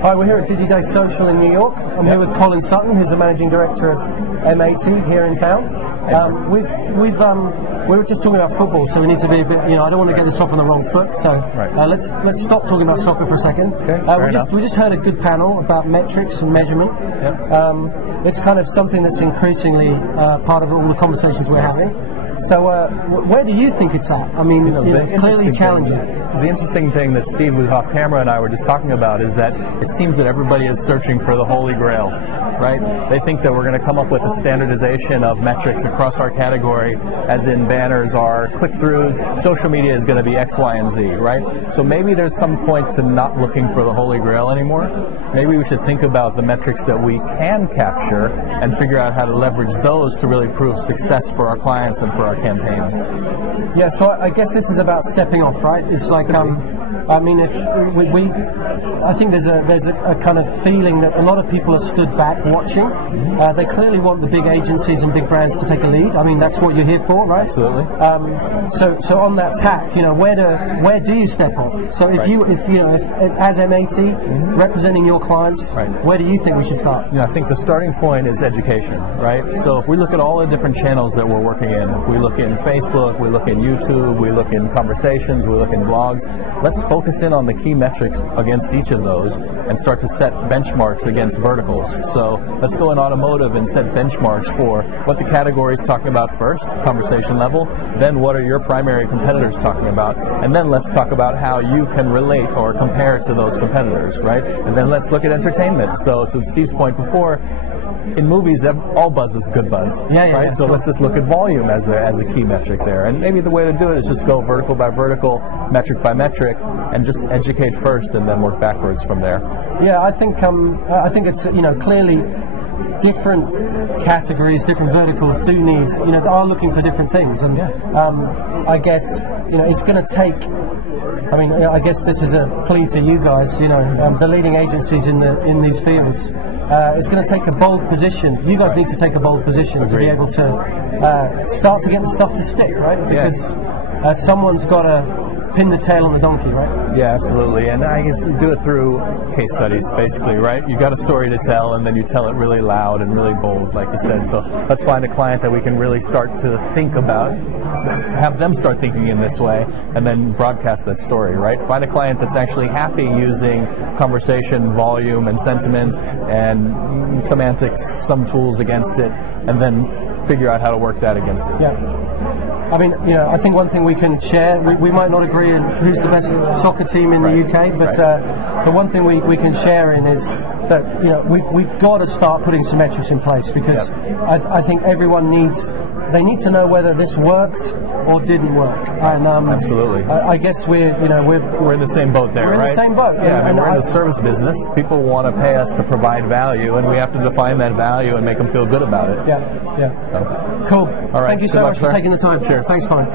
Hi, we're here at Digiday Social in New York. I'm here with Colin Sutton, who's the managing director of M80 here in town. We were just talking about football, so we need to be a bit. I don't want to get this off on the wrong foot. So let's stop talking about soccer for a second. Okay, we just heard a good panel about metrics and measurement. Yep. It's kind of something that's increasingly part of all the conversations we're having. So where do you think it's at? I mean, it's clearly challenging. The interesting thing that Steve was off camera and I were just talking about is that it seems that everybody is searching for the holy grail, right? They think that we're going to come up with a standardization of metrics across our category, as in banners are click-throughs, social media is going to be X, Y, and Z, right? So maybe there's some point to not looking for the holy grail anymore. Maybe we should think about the metrics that we can capture and figure out how to leverage those to really prove success for our clients and for our campaigns. Yeah, so I guess this is about stepping off, right? It's like, I mean, if I think there's a kind of feeling that a lot of people have stood back watching. They clearly want the big agencies and big brands to take a lead. I mean, that's what you're here for, right? Absolutely. So on that tack, where do you step off? So if as M80 representing your clients, where do you think we should start? I think the starting point is education, right? So if we look at all the different channels that we're working in, if we look in Facebook, we look in YouTube, we look in conversations, we look in blogs, let's focus in on the key metrics against each of those and start to set benchmarks against verticals. So let's go in automotive and set benchmarks for what the category is talking about first, conversation level, then what are your primary competitors talking about, and then let's talk about how you can relate or compare to those competitors, right? And then let's look at entertainment. So to Steve's point before, in movies, all buzz is good buzz, right? So let's just look at volume as a key metric there. And maybe the way to do it is just go vertical by vertical, metric by metric, and just educate first and then work backwards from there. Yeah, I think it's clearly different categories, different verticals do need, are looking for different things, and I guess it's going to take. I mean, I guess this is a plea to you guys. The leading agencies in these fields. It's going to take a bold position. You guys need to take a bold position to be able to start to get the stuff to stick, right? Because someone's got to pin the tail on the donkey, right? Yeah, absolutely. And I guess do it through case studies, basically, right? You got a story to tell, and then you tell it really loud and really bold, like you said. So let's find a client that we can really start to think about, have them start thinking in this way, and then broadcast that story, right? Find a client that's actually happy using conversation, volume, and sentiment, and semantics, some tools against it, and then figure out how to work that against it. Yeah. I mean, I think one thing we can share, we might not agree on who's the best soccer team in the UK, but the one thing we can share in is that, we've got to start putting some metrics in place, because I think everyone they need to know whether this worked or didn't work. And absolutely. I guess we're in the same boat there, right? We're in the same boat. Yeah, I mean, we're in the service business. People want to pay us to provide value, and we have to define that value and make them feel good about it. Yeah. So. Cool. All right. Thank you so much for taking the time. Cheers. Thanks, Colin.